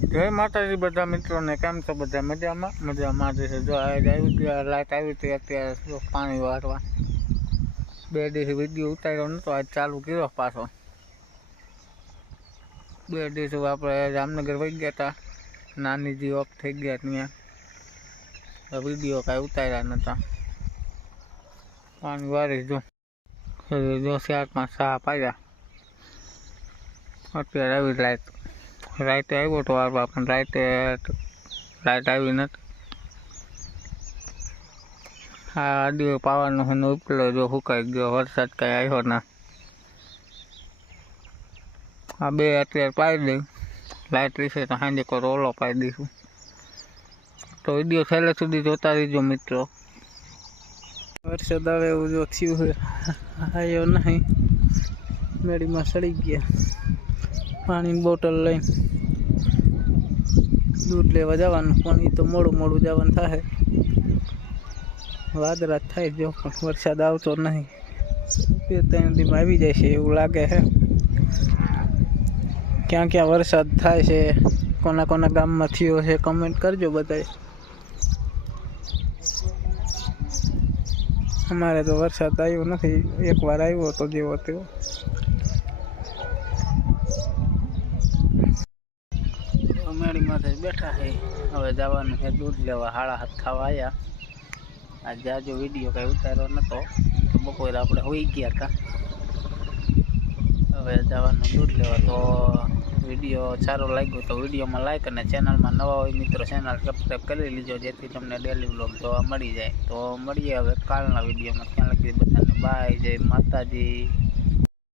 જય માતાજી બધા મિત્રોને, કેમ છો બધા? મજામાં? મજામાં જ છે. જો આજ આવી ગયા લાઈટ આવી હતી અત્યારે પાણી વાળવા. બે દિવસ વીડિયો ઉતાર્યો નતો, આજ ચાલુ કર્યો પાછો. બે દિવસ આપણે જામનગર વહી ગયા હતા નાની જી ઓફ થઈ ગયા ત્યાં. વીડિયો કાંઈ ઉતાર્યા નહોતા પાણી વાળી જો. જો ચાર પાંચ સા પાડ્યા અત્યારે આવી લાઈટ રાતે આવ્યો તો વારવા પણ રાતે લાઇટ આવી નથી. આ આડીઓ પાવાનો હું ઉપલો જો સુકાઈ ગયો, વરસાદ કાંઈ આવ્યો ના. આ બે અત્યારે પાડી દઈ. લાઈટ વિશે તો સાંજે કોઈ રોલો પાડી દઈશું. તો વીડિયો છેલ્લે સુધી જોતા રહીજો મિત્રો. વરસાદ આવે એવું જો થયું આવ્યો નહીં. મેળીમાં સડી ગયા. પાણીની બોટલ લઈને. દૂધ લેવા જવાનું, પણ એ તો મોડું મોડું જવાનું થાય વાદળા થાય જો, પણ વરસાદ આવતો નહીં. બે ત્રણ દિવસ આવી જાય છે એવું લાગે છે. ક્યાં ક્યાં વરસાદ થાય છે, કોના કોના ગામમાં થયો છે કમેન્ટ કરજો બધાય. અમારે તો વરસાદ આવ્યો નથી, એકવાર આવ્યો હતો જેવો તેવો મેળીમાંથી બેઠા છે હવે જવાનું છે દૂધ લેવા. હાડા હાથ ખાવા આવ્યા આજે આજો વીડિયો કાંઈ ઉતાર્યો નહોતો તો બપોરે આપણે હોઈ ગયા હતા હવે જવાનું દૂધ લેવા. તો વીડિયો સારો લાગ્યો તો વિડીયોમાં લાઈક અને ચેનલમાં નવા હોય મિત્રો, ચેનલ સબસ્ક્રાઈબ કરી લીજો, જેથી તમને ડેલી વ્લોગ જોવા મળી જાય. તો મળીએ હવે કાલના વિડીયોમાં. ત્યાં લગી બધાને બાય જય માતાજી.